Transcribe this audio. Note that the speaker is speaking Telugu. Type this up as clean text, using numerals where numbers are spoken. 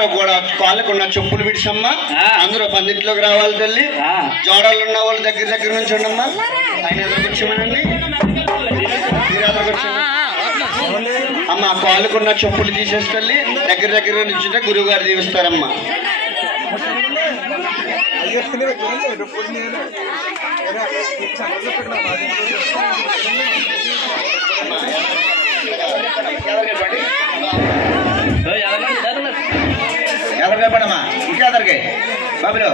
అందరూ కూడా కాళ్ళకున్న చెప్పులు విడిచమ్మా. అందరూ పందిట్లోకి రావాలి తల్లి. జోడలు ఉన్న వాళ్ళు దగ్గర నుంచి ఉండమ్మా. ఆయన ఎదురుకొచ్చామనండి. మీరు ఎదురుకొచ్చాము అమ్మ. కాళ్ళకున్న చెప్పులు తీసేసి దగ్గర నుంచి గురువు గారు దీవిస్తారమ్మా. ఎదరికే పడమ్మా, ఇంకా ఎదరికే బాబులు.